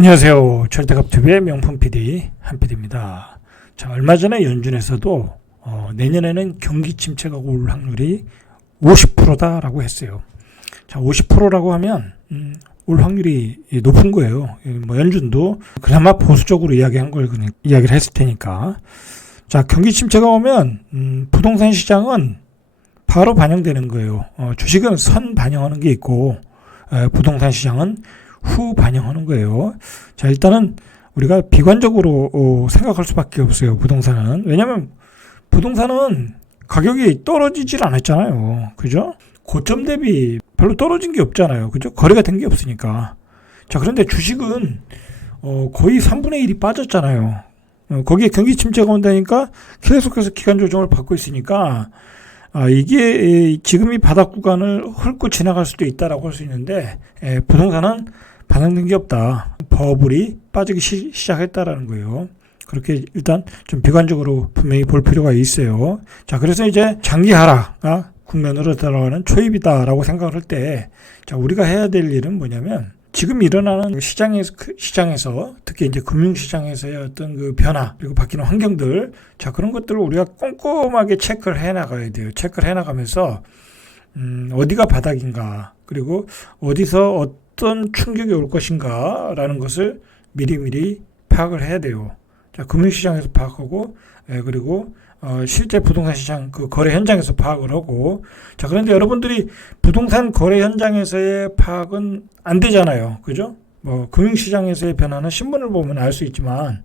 안녕하세요. 절대값TV의 명품 PD 한PD입니다. 자, 얼마 전에 연준에서도 내년에는 경기 침체가 올 확률이 50%다라고 했어요. 자, 50%라고 하면 올 확률이 높은 거예요. 뭐 연준도 그나마 보수적으로 이야기를 했을 테니까. 자, 경기 침체가 오면 부동산 시장은 바로 반영되는 거예요. 주식은 선 반영하는 게 있고 부동산 시장은 후 반영하는 거예요. 자, 일단은 우리가 비관적으로 생각할 수밖에 없어요. 부동산은. 왜냐하면 부동산은 가격이 떨어지질 않았잖아요. 그죠? 고점 대비 별로 떨어진 게 없잖아요. 그죠? 거래가 된 게 없으니까. 자, 그런데 주식은 거의 3분의 1이 빠졌잖아요. 거기에 경기 침체가 온다니까 계속해서 기간 조정을 받고 있으니까 이게 지금 이 바닥 구간을 훑고 지나갈 수도 있다라고 할 수 있는데 부동산은 반영된 게 없다. 버블이 빠지기 시작했다라는 거예요. 그렇게 일단 좀 비관적으로 분명히 볼 필요가 있어요. 자, 그래서 이제 장기 하락 국면으로 들어가는 초입이다라고 생각을 할 때, 자, 우리가 해야 될 일은 뭐냐면 지금 일어나는 시장에서 특히 이제 금융시장에서의 어떤 그 변화 그리고 바뀌는 환경들, 자, 그런 것들을 우리가 꼼꼼하게 체크를 해 나가야 돼요. 체크를 해 나가면서 어디가 바닥인가, 그리고 어디서 어떤 충격이 올 것인가라는 것을 미리미리 파악을 해야 돼요. 자, 금융시장에서 파악하고, 그리고 실제 부동산 시장 그 거래 현장에서 파악을 하고. 자, 그런데 여러분들이 부동산 거래 현장에서의 파악은 안 되잖아요. 그죠? 뭐 금융시장에서의 변화는 신문을 보면 알 수 있지만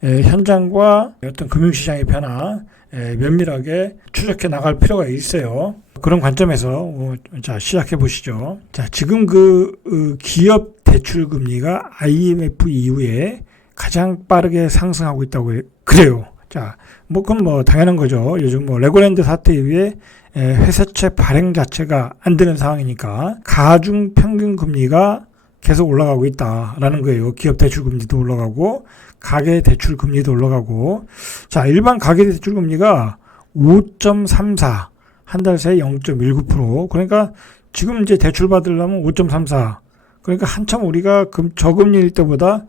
현장과 어떤 금융시장의 변화 면밀하게 추적해 나갈 필요가 있어요. 그런 관점에서 자, 시작해 보시죠. 자, 지금 그 기업 대출 금리가 IMF 이후에 가장 빠르게 상승하고 있다고 그래요. 자, 그건 당연한 거죠. 요즘 레고랜드 사태 이후에 회사채 발행 자체가 안 되는 상황이니까 가중 평균 금리가 계속 올라가고 있다라는 거예요. 기업 대출 금리도 올라가고 가계 대출 금리도 올라가고. 자, 일반 가계 대출 금리가 5.34, 한 달 새에 0.19%. 그러니까 지금 이제 대출 받으려면 5.34. 그러니까 한참 우리가 저금리일 때보다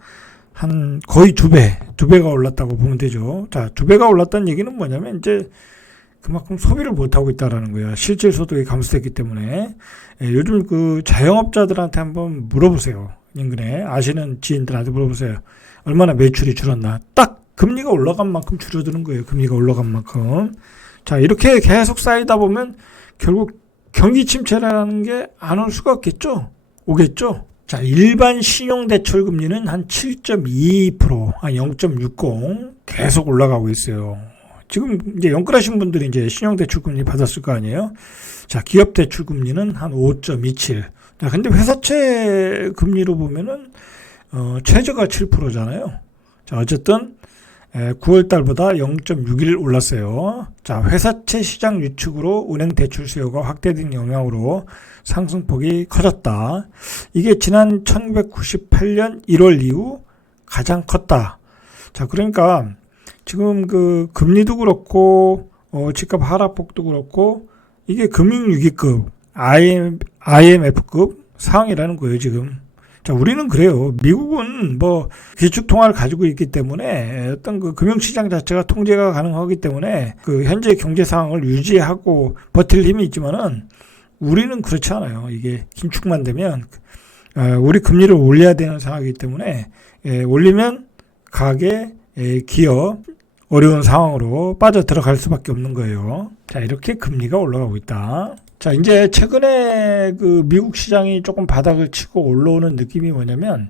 한 거의 두 배가 올랐다고 보면 되죠. 자, 두 배가 올랐다는 얘기는 뭐냐면 이제 그만큼 소비를 못하고 있다라는 거예요. 실질 소득이 감소됐기 때문에. 요즘 그 자영업자들한테 한번 물어보세요. 인근에 아시는 지인들한테 물어보세요. 얼마나 매출이 줄었나. 딱 금리가 올라간 만큼 줄어드는 거예요. 금리가 올라간 만큼. 자, 이렇게 계속 쌓이다 보면 결국 경기 침체라는 게 안 올 수가 없겠죠. 오겠죠. 자, 일반 신용대출 금리는 한 7.22%, 한 0.60 계속 올라가고 있어요. 지금 이제 연끌하신 분들이 이제 신용대출 금리 받았을 거 아니에요? 자, 기업 대출 금리는 한 5.27. 자, 근데 회사채 금리로 보면은, 최저가 7%잖아요. 자, 어쨌든, 9월 달보다 0.61 올랐어요. 자, 회사채 시장 유축으로 은행 대출 수요가 확대된 영향으로 상승폭이 커졌다. 이게 지난 1998년 1월 이후 가장 컸다. 자, 그러니까 지금 그 금리도 그렇고 집값 하락폭도 그렇고 이게 금융위기급 IMF급 상황이라는 거예요, 지금. 자, 우리는 그래요. 미국은 기축통화를 가지고 있기 때문에 어떤 그 금융시장 자체가 통제가 가능하기 때문에 그 현재 경제 상황을 유지하고 버틸 힘이 있지만은 우리는 그렇지 않아요. 이게 긴축만 되면 우리 금리를 올려야 되는 상황이기 때문에 올리면 가계, 기업 어려운 상황으로 빠져 들어갈 수밖에 없는 거예요. 자, 이렇게 금리가 올라가고 있다. 자, 이제 최근에 그 미국 시장이 조금 바닥을 치고 올라오는 느낌이 뭐냐면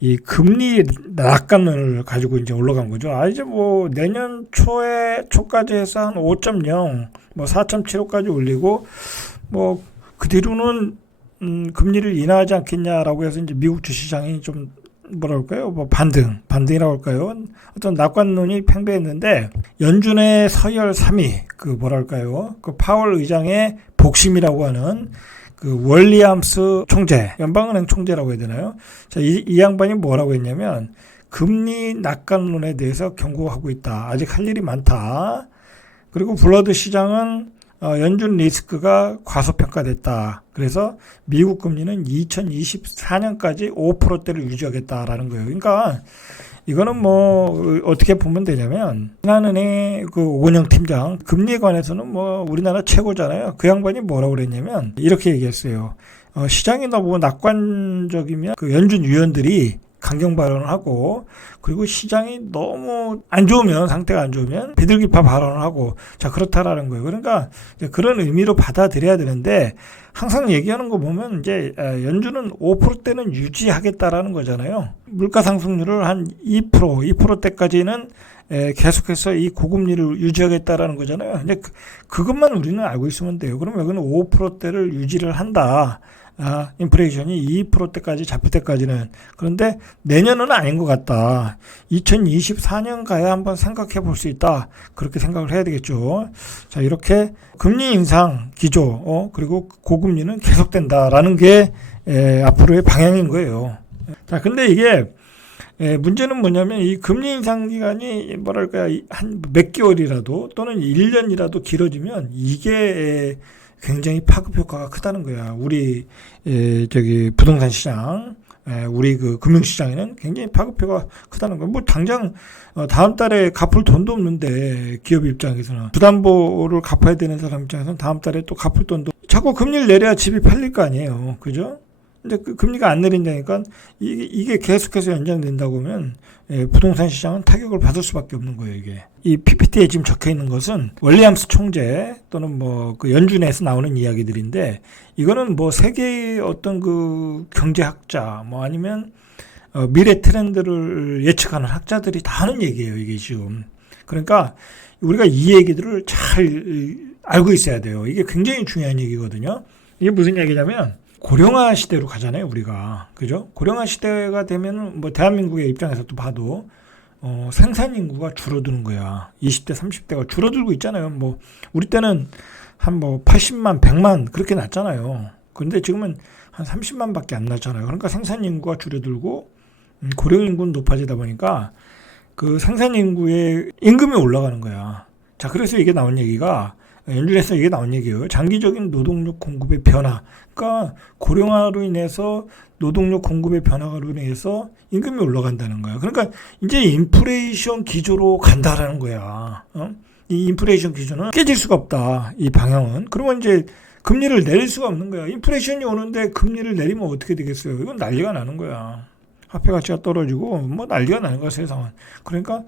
이 금리 낙관론을 가지고 이제 올라간 거죠. 이제 내년 초까지 해서 한 5.0, 4.75까지 올리고 그 뒤로는 금리를 인하하지 않겠냐라고 해서 이제 미국 주시장이 좀 반등이라고 할까요? 어떤 낙관론이 팽배했는데 연준의 서열 3위 그 파월 의장의 복심이라고 하는 그 월리암스 총재, 연방은행 총재라고 해야 되나요? 자, 이 양반이 뭐라고 했냐면 금리 낙관론에 대해서 경고하고 있다. 아직 할 일이 많다. 그리고 블러드 시장은 연준 리스크가 과소평가됐다. 그래서 미국 금리는 2024년까지 5%대를 유지하겠다라는 거예요. 그러니까 이거는 뭐 어떻게 보면 되냐면 신한은행 그 오건영 팀장 금리에 관해서는 뭐 우리나라 최고잖아요. 그 양반이 뭐라고 그랬냐면 이렇게 얘기했어요. 시장이 너무 낙관적이면 그 연준 위원들이 강경 발언을 하고, 그리고 시장이 너무 안 좋으면, 상태가 안 좋으면 비둘기파 발언을 하고, 자, 그렇다라는 거예요. 그러니까 그런 의미로 받아들여야 되는데, 항상 얘기하는 거 보면 이제 연준은 5%대는 유지하겠다라는 거잖아요. 물가 상승률을 한 2%대까지는 계속해서 이 고금리를 유지하겠다라는 거잖아요. 근데 그것만 우리는 알고 있으면 돼요. 그럼 여기는 5%대를 유지를 한다. 인플레이션이 2%대까지 잡힐 때까지는. 그런데 내년은 아닌 것 같다. 2024년 가야 한번 생각해 볼 수 있다. 그렇게 생각을 해야 되겠죠. 자, 이렇게 금리 인상 기조, 그리고 고금리는 계속된다라는 게 앞으로의 방향인 거예요. 자, 근데 이게 문제는 뭐냐면 이 금리 인상 기간이 뭐랄까 한 몇 개월이라도 또는 1년이라도 길어지면 이게 굉장히 파급 효과가 크다는 거야. 우리 부동산 시장, 우리 그 금융 시장에는 굉장히 파급 효과가 크다는 거야. 뭐 당장 다음 달에 갚을 돈도 없는데 기업 입장에서는 부담보를 갚아야 되는 사람 입장에서는 다음 달에 또 갚을 돈도, 자꾸 금리를 내려야 집이 팔릴 거 아니에요. 그죠? 근데 그 금리가 안 내린다니까 이게 계속해서 연장된다고 하면 부동산 시장은 타격을 받을 수밖에 없는 거예요, 이게. 이 PPT에 지금 적혀 있는 것은 월리암스 총재 또는 뭐 그 연준에서 나오는 이야기들인데, 이거는 뭐 세계의 어떤 그 경제학자 뭐 아니면 미래 트렌드를 예측하는 학자들이 다 하는 얘기예요, 이게 지금. 그러니까 우리가 이 얘기들을 잘 알고 있어야 돼요. 이게 굉장히 중요한 얘기거든요. 이게 무슨 얘기냐면 고령화 시대로 가잖아요, 우리가. 그죠? 고령화 시대가 되면 뭐 대한민국의 입장에서도 봐도 생산 인구가 줄어드는 거야. 20대, 30대가 줄어들고 있잖아요. 뭐 우리 때는 한 뭐 80만, 100만 그렇게 났잖아요. 그런데 지금은 한 30만밖에 안 났잖아요. 그러니까 생산 인구가 줄어들고 고령 인구는 높아지다 보니까 그 생산 인구의 임금이 올라가는 거야. 자, 그래서 이게 나온 얘기가, 연준에서 이게 나온 얘기예요. 장기적인 노동력 공급의 변화. 그러니까 고령화로 인해서 노동력 공급의 변화로 인해서 임금이 올라간다는 거야. 그러니까 이제 인플레이션 기조로 간다라는 거야. 이 인플레이션 기조는 깨질 수가 없다. 이 방향은. 그러면 이제 금리를 내릴 수가 없는 거야. 인플레이션이 오는데 금리를 내리면 어떻게 되겠어요? 이건 난리가 나는 거야. 화폐 가치가 떨어지고 뭐 난리가 나는 거야, 세상은. 그러니까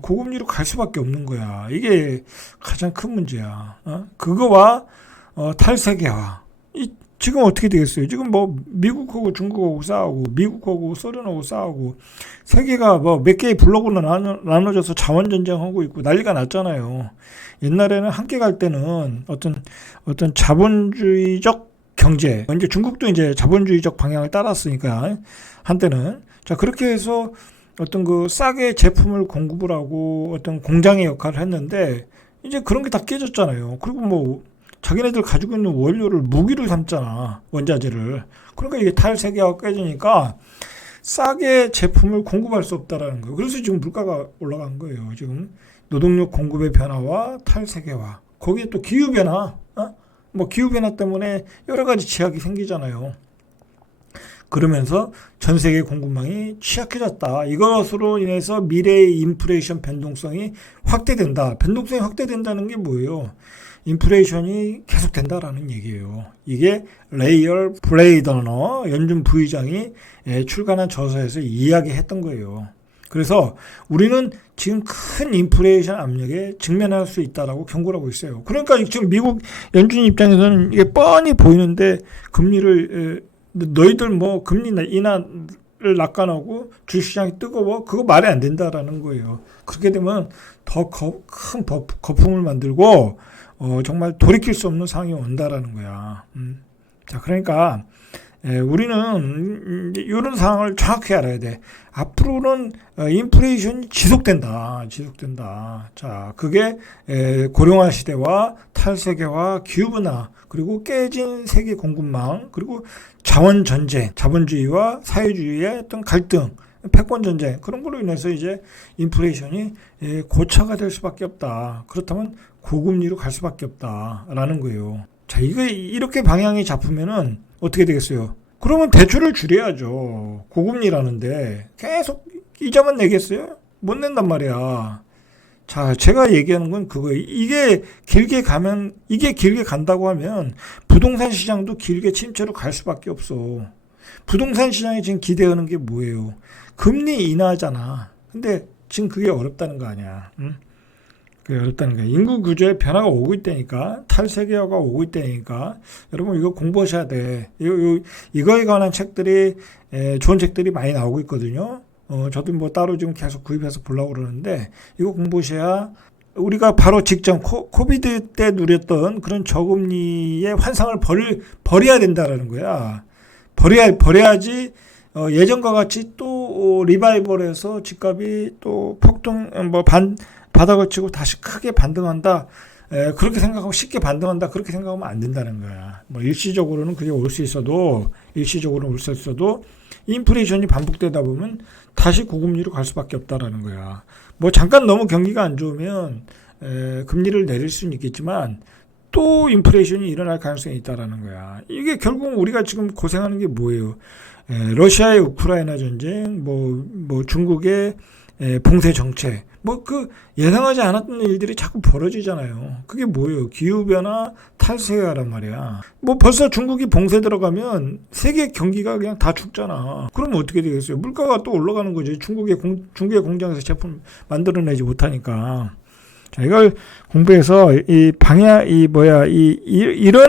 고금리로 갈 수밖에 없는 거야. 이게 가장 큰 문제야. 그거와 탈세계화. 지금 어떻게 되겠어요? 지금 뭐 미국하고 중국하고 싸우고 미국하고 소련하고 싸우고 세계가 뭐 몇 개의 블록으로 나눠져서 자원 전쟁하고 있고 난리가 났잖아요. 옛날에는 함께 갈 때는 어떤 자본주의적 경제, 이제 중국도 이제 자본주의적 방향을 따랐으니까 한때는. 자, 그렇게 해서 어떤 그 싸게 제품을 공급을 하고 어떤 공장의 역할을 했는데 이제 그런 게 다 깨졌잖아요. 그리고 뭐 자기네들 가지고 있는 원료를 무기로 삼잖아, 원자재를. 그러니까 이게 탈세계화가 깨지니까 싸게 제품을 공급할 수 없다라는 거예요. 그래서 지금 물가가 올라간 거예요. 지금 노동력 공급의 변화와 탈세계화, 거기에 또 기후변화, 뭐 기후변화 때문에 여러 가지 제약이 생기잖아요. 그러면서 전 세계 공급망이 취약해졌다. 이것으로 인해서 미래의 인플레이션 변동성이 확대된다. 변동성이 확대된다는 게 뭐예요? 인플레이션이 계속된다라는 얘기예요. 이게 레이얼 블레이더너 연준 부의장이 출간한 저서에서 이야기했던 거예요. 그래서 우리는 지금 큰 인플레이션 압력에 직면할 수 있다라고 경고를 하고 있어요. 그러니까 지금 미국 연준 입장에서는 이게 뻔히 보이는데 금리를 너희들 뭐 금리 인하를 낙관하고 주식시장이 뜨거워? 그거 말이 안 된다라는 거예요. 그렇게 되면 더 큰 거품을 만들고 정말 돌이킬 수 없는 상황이 온다라는 거야. 자, 그러니까 우리는 이런 상황을 정확히 알아야 돼. 앞으로는 인플레이션이 지속된다. 자, 그게 고령화 시대와 탈세계화, 기후변화, 그리고 깨진 세계 공급망, 그리고 자원 전쟁, 자본주의와 사회주의의 어떤 갈등, 패권 전쟁 그런 걸로 인해서 이제 인플레이션이 고차가 될 수밖에 없다. 그렇다면 고금리로 갈 수밖에 없다라는 거예요. 자, 이거 이렇게 방향이 잡히면은 어떻게 되겠어요? 그러면 대출을 줄여야죠. 고금리라는데 계속 이자만 내겠어요? 못 낸단 말이야. 자, 제가 얘기하는 건 그거예요. 이게 길게 간다고 하면 부동산 시장도 길게 침체로 갈 수밖에 없어. 부동산 시장이 지금 기대하는 게 뭐예요? 금리 인하잖아. 근데 지금 그게 어렵다는 거 아니야. 응? 그게 어렵다는 거야. 인구 구조의 변화가 오고 있다니까. 탈세계화가 오고 있다니까. 여러분 이거 공부하셔야 돼. 이거에 관한 책들이 좋은 책들이 많이 나오고 있거든요. 저도 뭐 따로 지금 계속 구입해서 보려고 그러는데 이거 공부하셔야 우리가 바로 직전 코비드 때 누렸던 그런 저금리의 환상을 버려야 된다라는 거야. 버려야지 예전과 같이 또 리바이벌해서 집값이 또 폭등 바닥을 치고 다시 크게 반등한다. 그렇게 생각하고 쉽게 반등한다. 그렇게 생각하면 안 된다는 거야. 뭐 일시적으로는 그게 올 수 있어도 인플레이션이 반복되다 보면 다시 고금리로 갈 수밖에 없다라는 거야. 뭐 잠깐 너무 경기가 안 좋으면 금리를 내릴 수는 있겠지만 또 인플레이션이 일어날 가능성이 있다라는 거야. 이게 결국 우리가 지금 고생하는 게 뭐예요? 러시아의 우크라이나 전쟁, 뭐 중국의 봉쇄 정책, 뭐 그 예상하지 않았던 일들이 자꾸 벌어지잖아요. 그게 뭐예요? 기후변화, 탈세계화란 말이야. 뭐 벌써 중국이 봉쇄 들어가면 세계 경기가 그냥 다 죽잖아. 그러면 어떻게 되겠어요? 물가가 또 올라가는 거지. 중국의 공장에서 제품 만들어내지 못하니까. 자, 이걸 공부해서 이런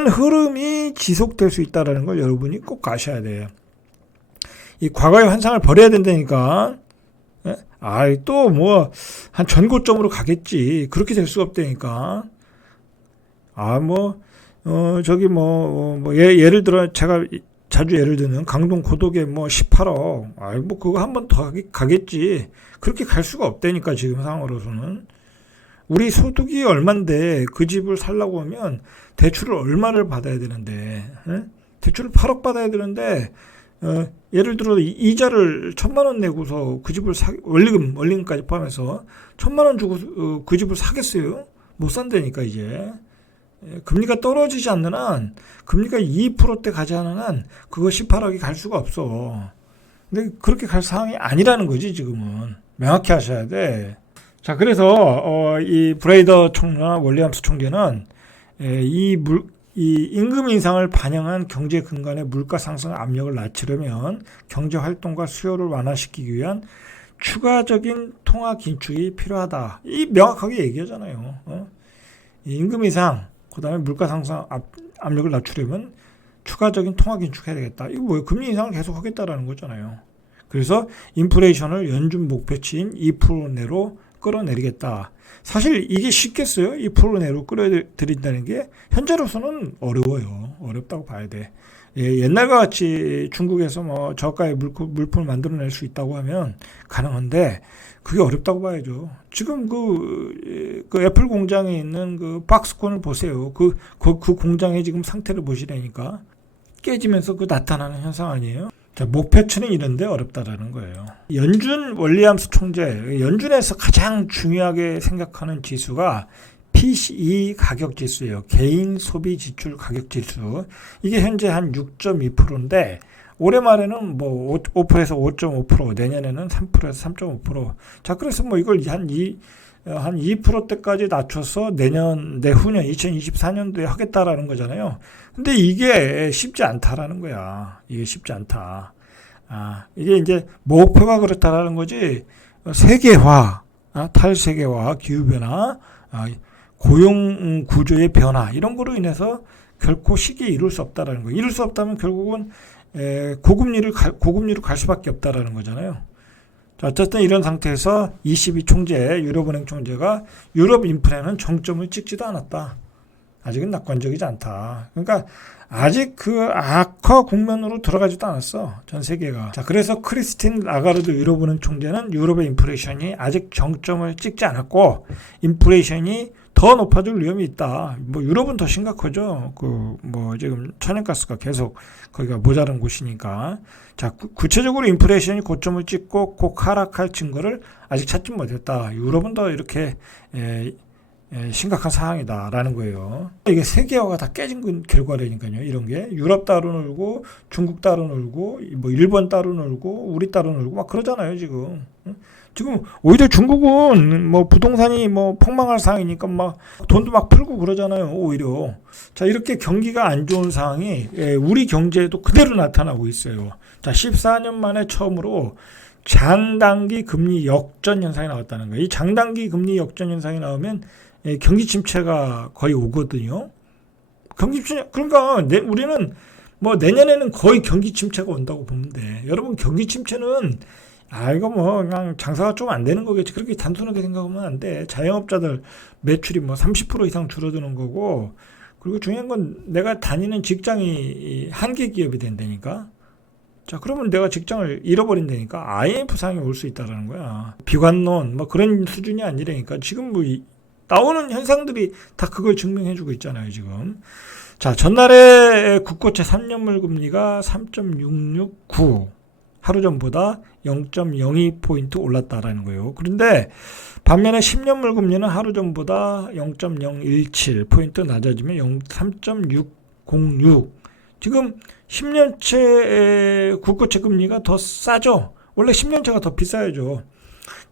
흐름이 지속될 수 있다라는 걸 여러분이 꼭 아셔야 돼요. 이 과거의 환상을 버려야 된다니까. 또 뭐 한 전고점으로 가겠지. 그렇게 될 수가 없다니까. 예를 들어 제가 자주 예를 드는 강동 고독에 뭐 18억. 뭐 그거 한 번 더 가겠지. 그렇게 갈 수가 없다니까 지금 상황으로서는. 우리 소득이 얼만데 그 집을 살려고 하면 대출을 얼마를 받아야 되는데, 대출을 8억 받아야 되는데, 예를 들어 이자를 1,000만 원 내고서 그 집을 원리금까지 포함해서 1,000만 원 주고 그 집을 사겠어요? 못 산다니까 이제. 금리가 떨어지지 않는 한, 금리가 2%대 가지 않는 한 그거 18억이 갈 수가 없어. 근데 그렇게 갈 상황이 아니라는 거지 지금은. 명확히 하셔야 돼. 자, 그래서 이 브레이더 총리나 월리엄스 총재는 이 임금 인상을 반영한 경제 근간의 물가 상승 압력을 낮추려면 경제 활동과 수요를 완화시키기 위한 추가적인 통화 긴축이 필요하다. 이 명확하게 얘기하잖아요. 이 임금 인상, 그다음에 물가 상승 압력을 낮추려면 추가적인 통화 긴축해야 되겠다. 이거 뭐예요? 금리 인상을 계속 하겠다라는 거잖아요. 그래서 인플레이션을 연준 목표치인 2% 내로 끌어내리겠다. 사실 이게 쉽겠어요? 2% 내로 끌어들인다는 게 현재로서는 어려워요. 어렵다고 봐야 돼. 옛날과 같이 중국에서 뭐 저가의 물품을 만들어낼 수 있다고 하면 가능한데 그게 어렵다고 봐야죠. 지금 그 애플 공장에 있는 그 박스콘을 보세요. 그 공장의 지금 상태를 보시라니까 깨지면서 그 나타나는 현상 아니에요? 자, 목표치는 이런데 어렵다라는 거예요. 연준 월리엄스 총재, 연준에서 가장 중요하게 생각하는 지수가 PCE 가격 지수예요. 개인 소비 지출 가격 지수. 이게 현재 한 6.2%인데 올해 말에는 뭐 5%에서 5.5%, 내년에는 3%에서 3.5%. 자, 그래서 뭐 이걸 한 2%대까지 낮춰서 내후년 2024년도에 하겠다라는 거잖아요. 근데 이게 쉽지 않다라는 거야. 이게 쉽지 않다. 이게 이제 목표가 그렇다라는 거지. 세계화, 탈세계화, 기후변화, 고용 구조의 변화 이런 거로 인해서 결코 쉽게 이룰 수 없다라는 거예요. 이룰 수 없다면 결국은 고금리로 갈 수밖에 없다라는 거잖아요. 자, 어쨌든 이런 상태에서 ECB 총재, 유럽은행 총재가 유럽 인플레는 정점을 찍지도 않았다. 아직은 낙관적이지 않다. 그러니까 아직 그 악화 국면으로 들어가지도 않았어. 전 세계가. 자, 그래서 크리스틴 라가르드 유럽은행 총재는 유럽의 인플레이션이 아직 정점을 찍지 않았고 인플레이션이 더 높아질 위험이 있다. 뭐 유럽은 더 심각하죠. 그 뭐 지금 천연가스가 계속 거기가 모자란 곳이니까. 자, 구체적으로 인플레이션이 고점을 찍고 꼭 하락할 증거를 아직 찾지 못했다. 유럽은 더 이렇게 심각한 상황이다라는 거예요. 이게 세계화가 다 깨진 결과라니까요. 이런 게 유럽 따로 놀고 중국 따로 놀고 뭐 일본 따로 놀고 우리 따로 놀고 막 그러잖아요 지금. 지금 오히려 중국은 뭐 부동산이 뭐 폭망할 상황이니까 막 돈도 막 풀고 그러잖아요. 오히려. 자, 이렇게 경기가 안 좋은 상황이 우리 경제에도 그대로 나타나고 있어요. 자, 14년 만에 처음으로 장단기 금리 역전 현상이 나왔다는 거예요. 이 장단기 금리 역전 현상이 나오면 경기 침체가 거의 오거든요. 경기 침체, 그러니까 우리는 뭐 내년에는 거의 경기 침체가 온다고 보면 돼. 여러분, 경기 침체는 이거 뭐 그냥 장사가 좀 안 되는 거겠지. 그렇게 단순하게 생각하면 안 돼. 자영업자들 매출이 뭐 30% 이상 줄어드는 거고, 그리고 중요한 건 내가 다니는 직장이 한계 기업이 된다니까. 자, 그러면 내가 직장을 잃어버린다니까. IMF 상황이 올 수 있다라는 거야. 비관론 뭐 그런 수준이 아니라니까. 지금 뭐 나오는 현상들이 다 그걸 증명해주고 있잖아요 지금. 자, 전날에 국고채 3년물 금리가 3.669 하루 전보다 0.02포인트 올랐다라는 거예요. 그런데 반면에 10년물 금리는 하루 전보다 0.017포인트 낮아지면 3.606. 지금 10년채 국고채 금리가 더 싸죠. 원래 10년채가 더 비싸야죠.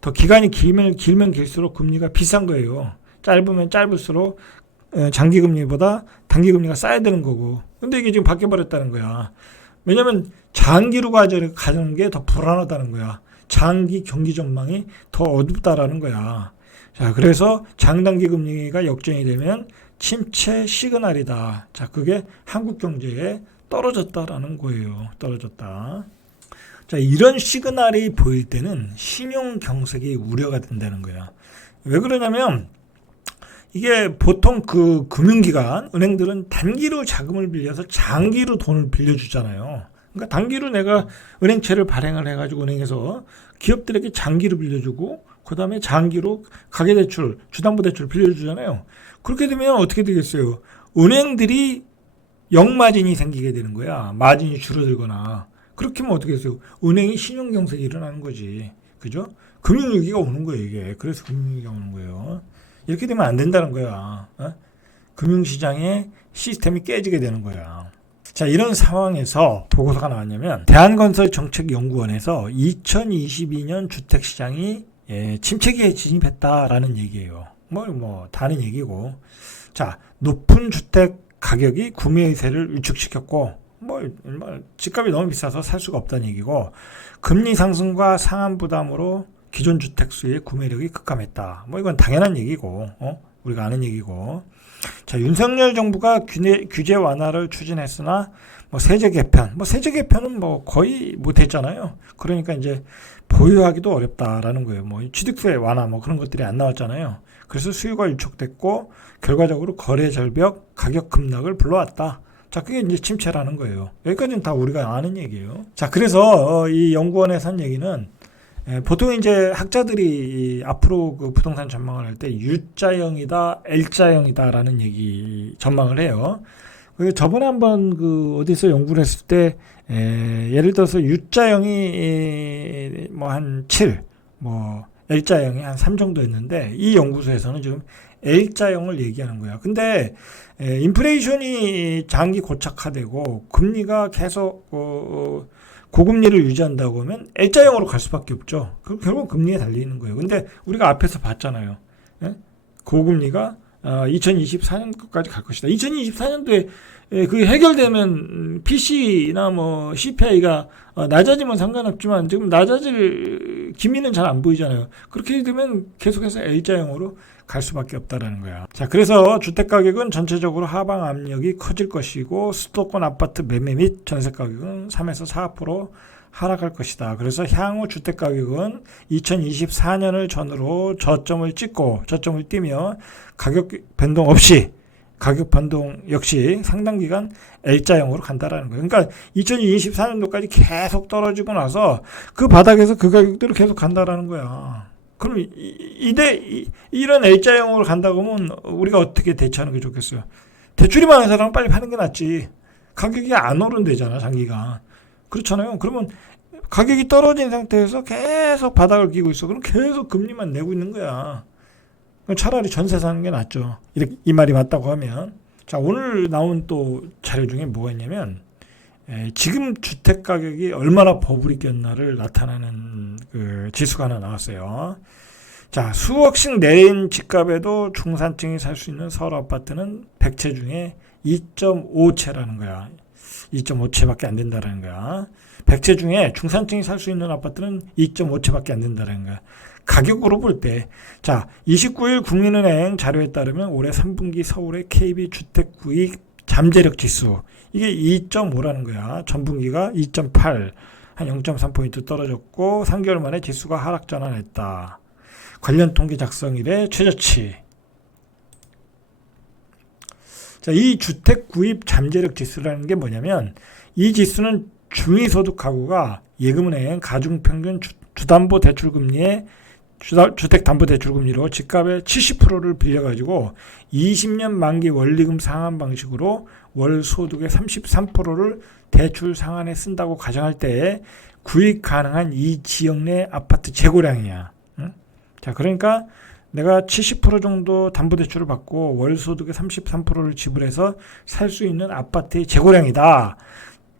더 기간이 길면 길수록 금리가 비싼 거예요. 짧으면 짧을수록 장기금리보다 단기금리가 싸야 되는 거고. 근데 이게 지금 바뀌어버렸다는 거야. 왜냐면 장기로 가는 게 더 불안하다는 거야. 장기 경기 전망이 더 어둡다라는 거야. 자, 그래서 장단기 금리가 역전이 되면 침체 시그널이다. 자, 그게 한국 경제에 떨어졌다라는 거예요. 떨어졌다. 자, 이런 시그널이 보일 때는 신용 경색이 우려가 된다는 거야. 왜 그러냐면 이게 보통 그 금융기관, 은행들은 단기로 자금을 빌려서 장기로 돈을 빌려주잖아요. 그러니까 단기로 내가 은행채를 발행을 해가지고 은행에서 기업들에게 장기로 빌려주고 그 다음에 장기로 가계대출, 주담보대출 빌려주잖아요. 그렇게 되면 어떻게 되겠어요? 은행들이 역마진이 생기게 되는 거야. 마진이 줄어들거나. 그렇게 하면 어떻게 했어요? 은행이 신용경색이 일어나는 거지. 그죠? 금융위기가 오는 거예요, 이게. 그래서 금융위기가 오는 거예요. 이렇게 되면 안 된다는 거야. 금융시장의 시스템이 깨지게 되는 거야. 자, 이런 상황에서 보고서가 나왔냐면 대한건설정책연구원에서 2022년 주택시장이 침체기에 진입했다라는 얘기예요. 뭐 다른 얘기고. 자, 높은 주택 가격이 구매 의사를 위축시켰고 집값이 너무 비싸서 살 수가 없다는 얘기고, 금리 상승과 상한 부담으로 기존 주택 수의 구매력이 급감했다. 이건 당연한 얘기고, 우리가 아는 얘기고. 자, 윤석열 정부가 규제 완화를 추진했으나 세제 개편, 세제 개편은 거의 못했잖아요. 그러니까 이제 보유하기도 어렵다라는 거예요. 취득세 완화 그런 것들이 안 나왔잖아요. 그래서 수요가 위축됐고 결과적으로 거래 절벽, 가격 급락을 불러왔다. 자, 그게 이제 침체라는 거예요. 여기까지는 다 우리가 아는 얘기예요. 자, 그래서 이 연구원에서 한 얘기는 보통 이제 학자들이 앞으로 그 부동산 전망을 할 때 U자형이다, L자형이다라는 얘기 전망을 해요. 저번에 한번 그 어디서 연구를 했을 때 예를 들어서 U자형이 한 7, L자형이 한 3 정도였는데 이 연구소에서는 지금 L자형을 얘기하는 거야. 근데 인플레이션이 장기 고착화되고 금리가 계속 고금리를 유지한다고 하면 L자형으로 갈 수밖에 없죠. 그럼 결국 금리에 달리는 거예요. 근데 우리가 앞에서 봤잖아요. 고금리가 2024년까지 갈 것이다. 2024년도에 그게 해결되면 PC나 CPI가 낮아지면 상관없지만 지금 낮아질 기미는 잘 안 보이잖아요. 그렇게 되면 계속해서 L자형으로 갈 수밖에 없다라는 거야. 자, 그래서 주택 가격은 전체적으로 하방 압력이 커질 것이고 수도권 아파트 매매 및 전세 가격은 3에서 4% 하락할 것이다. 그래서 향후 주택 가격은 2024년을 전후로 저점을 띄며 가격 변동 역시 상당 기간 L자형으로 간다라는 거예요. 그러니까 2024년도까지 계속 떨어지고 나서 그 바닥에서 그 가격대로 계속 간다라는 거야. 그럼 이런 A자형으로 간다고 하면 우리가 어떻게 대처하는 게 좋겠어요? 대출이 많은 사람은 빨리 파는 게 낫지. 가격이 안 오른대잖아, 장기가. 그렇잖아요. 그러면 가격이 떨어진 상태에서 계속 바닥을 기고 있어. 그럼 계속 금리만 내고 있는 거야. 그럼 차라리 전세 사는 게 낫죠. 이렇게 이 말이 맞다고 하면. 자, 오늘 나온 또 자료 중에 뭐가 있냐면 지금 주택 가격이 얼마나 버블이 꼈나를 나타내는 그 지수가 하나 나왔어요. 자, 수억씩 내린 집값에도 중산층이 살 수 있는 서울 아파트는 100채 중에 2.5채라는 거야. 2.5채밖에 안 된다는 거야. 100채 중에 중산층이 살 수 있는 아파트는 2.5채밖에 안 된다는 거야. 가격으로 볼 때, 자, 29일 국민은행 자료에 따르면 올해 3분기 서울의 KB 주택 구입 잠재력 지수, 이게 2.5라는 거야. 전분기가 2.8, 한 0.3포인트 떨어졌고 3개월 만에 지수가 하락 전환했다. 관련 통계 작성 이래 최저치. 자, 이 주택 구입 잠재력 지수라는 게 뭐냐면, 이 지수는 중위소득 가구가 예금은행 가중평균 주택담보대출금리에 주택담보대출금리로 집값의 70%를 빌려가지고 20년 만기 원리금 상환 방식으로 월 소득의 33%를 대출 상환에 쓴다고 가정할 때 구입 가능한 이 지역 내 아파트 재고량이야. 응? 자, 그러니까 내가 70% 정도 담보대출을 받고 월 소득의 33%를 지불해서 살 수 있는 아파트의 재고량이다.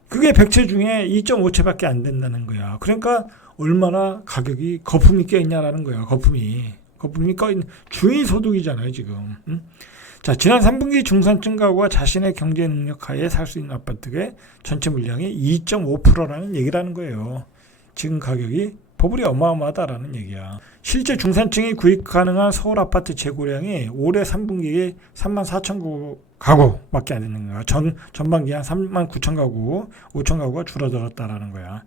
그게 100채 중에 2.5채밖에 안 된다는 거야. 그러니까 얼마나 가격이 거품이 껴있냐라는 거야. 거품이 껴있는 중위소득이잖아요 지금. 응? 자, 지난 3분기 중산층 가구가 자신의 경제 능력 하에 살 수 있는 아파트의 전체 물량이 2.5%라는 얘기라는 거예요. 지금 가격이 버블이 어마어마하다라는 얘기야. 실제 중산층이 구입 가능한 서울 아파트 재고량이 올해 3분기에 34,000 가구밖에 안 되는 거야. 전반기에 한 39,000 가구, 5,000 가구가 줄어들었다라는 거야.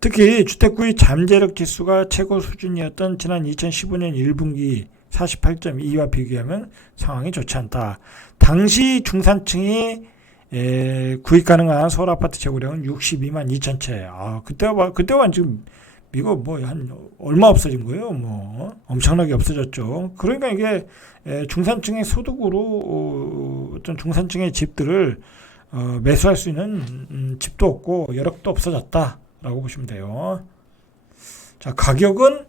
특히 주택 구입 잠재력 지수가 최고 수준이었던 지난 2015년 1분기 48.2와 비교하면 상황이 좋지 않다. 당시 중산층이 구입 가능한 서울 아파트 재고량은 62만 2천 채. 아, 그때와 지금 이거 뭐 한 얼마 없어진 거예요? 뭐 엄청나게 없어졌죠. 그러니까 이게 중산층의 소득으로 어떤 중산층의 집들을 매수할 수 있는 집도 없고 여력도 없어졌다라고 보시면 돼요. 자, 가격은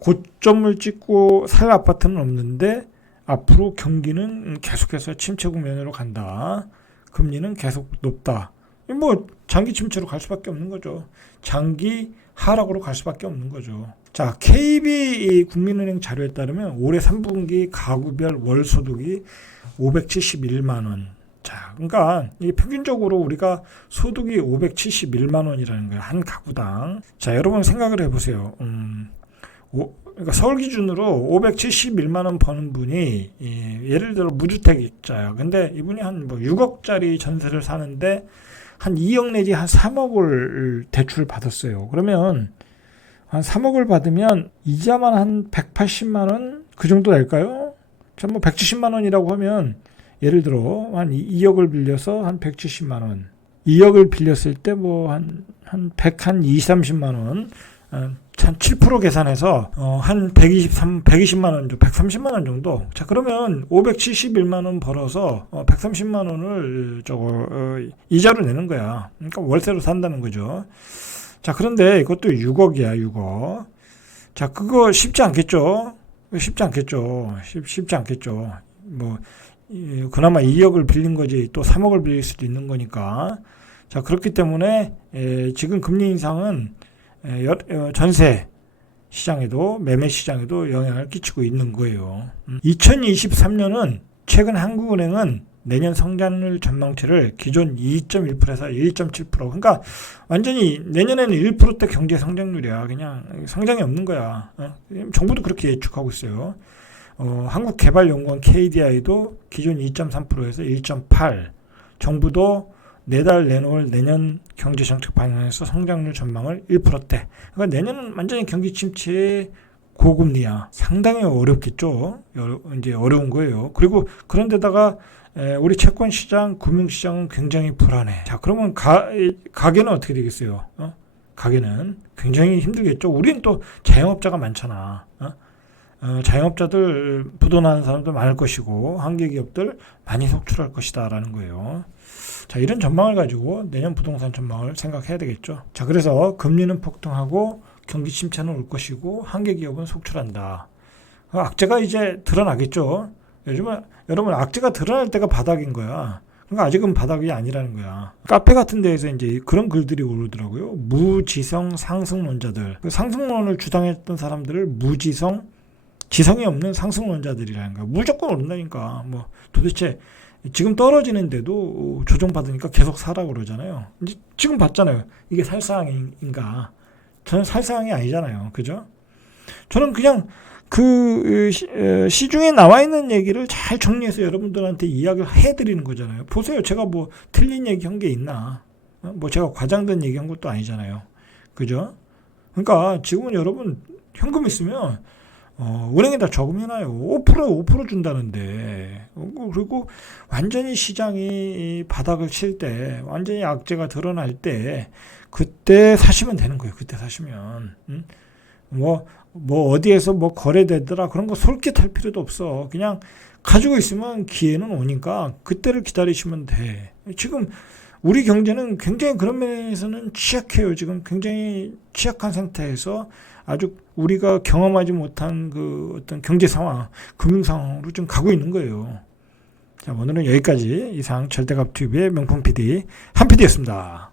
고점을 찍고 살 아파트는 없는데 앞으로 경기는 계속해서 침체 국면으로 간다. 금리는 계속 높다. 뭐 장기 침체로 갈 수밖에 없는 거죠. 장기 하락으로 갈 수밖에 없는 거죠. 자, KB 국민은행 자료에 따르면 올해 3분기 가구별 월 소득이 571만 원. 자, 그러니까 이게 평균적으로 우리가 소득이 571만 원이라는 거예요. 한 가구당. 자, 여러분 생각을 해보세요. 그러니까 서울 기준으로 571만 원 버는 분이 예를 들어 무주택자예요. 근데 이분이 한 뭐 6억짜리 전세를 사는데 한 2억 내지 한 3억을 대출 받았어요. 그러면 한 3억을 받으면 이자만 한 180만 원 그 정도 될까요? 자, 뭐 170만 원이라고 하면 예를 들어 한 2억을 빌려서 한 170만 원. 2억을 빌렸을 때 뭐 한 120, 30만 원. 한 7% 계산해서 한 120만 원, 130만 원 정도. 자, 그러면 571만 원 벌어서 130만 원을 이자로 내는 거야. 그러니까 월세로 산다는 거죠. 자, 그런데 이것도 6억이야, 6억. 자, 그거 쉽지 않겠죠? 쉽지 않겠죠. 뭐 그나마 2억을 빌린 거지 또 3억을 빌릴 수도 있는 거니까. 자, 그렇기 때문에 지금 금리 인상은 전세 시장에도 매매 시장에도 영향을 끼치고 있는 거예요. 2023년은 최근 한국은행은 내년 성장률 전망치를 기존 2.1%에서 1.7%. 그러니까 완전히 내년에는 1%대 경제 성장률이야. 그냥 성장이 없는 거야. 정부도 그렇게 예측하고 있어요. 한국개발연구원 KDI도 기존 2.3%에서 1.8. 정부도 내달 내놓을 내년 경제정책 방향에서 성장률 전망을 1%대. 그러니까 내년은 완전히 경기 침체의 고금리야. 상당히 어렵겠죠. 이제 어려운 거예요. 그리고 그런데다가 우리 채권시장, 금융시장은 굉장히 불안해. 자, 그러면 가계는 어떻게 되겠어요? 가게는 굉장히 힘들겠죠. 우리는 또 자영업자가 많잖아. 자영업자들 부도나는 사람들 많을 것이고 한계 기업들 많이 속출할 것이다라는 거예요. 자, 이런 전망을 가지고 내년 부동산 전망을 생각해야 되겠죠. 자, 그래서 금리는 폭등하고 경기 침체는 올 것이고 한계 기업은 속출한다. 악재가 이제 드러나겠죠. 요즘은 여러분 악재가 드러날 때가 바닥인 거야. 그러니까 아직은 바닥이 아니라는 거야. 카페 같은 데에서 이제 그런 글들이 오르더라고요. 무지성 상승론자들. 그 상승론을 주장했던 사람들을 무지성, 지성이 없는 상승론자들이라는 거야. 무조건 오른다니까. 뭐 도대체 지금 떨어지는데도 조정받으니까 계속 사라고 그러잖아요. 이제 지금 봤잖아요. 이게 살상인가? 저는 살상이 아니잖아요. 그죠? 저는 그냥 그 시중에 나와 있는 얘기를 잘 정리해서 여러분들한테 이야기를 해드리는 거잖아요. 보세요. 제가 뭐 틀린 얘기 한 게 있나? 뭐 제가 과장된 얘기 한 것도 아니잖아요. 그죠? 그러니까 지금은 여러분 현금 있으면 은행에다 저금해놔요. 5% 준다는데. 그리고 완전히 시장이 바닥을 칠 때, 완전히 악재가 드러날 때, 그때 사시면 되는 거예요. 그때 사시면. 뭐 어디에서 뭐 거래되더라. 그런 거 솔깃할 필요도 없어. 그냥 가지고 있으면 기회는 오니까 그때를 기다리시면 돼. 지금 우리 경제는 굉장히 그런 면에서는 취약해요. 지금 굉장히 취약한 상태에서 아주 우리가 경험하지 못한 그 어떤 경제 상황, 금융 상황으로 좀 가고 있는 거예요. 자, 오늘은 여기까지 이상 절대값 TV의 명품 PD 한 PD였습니다.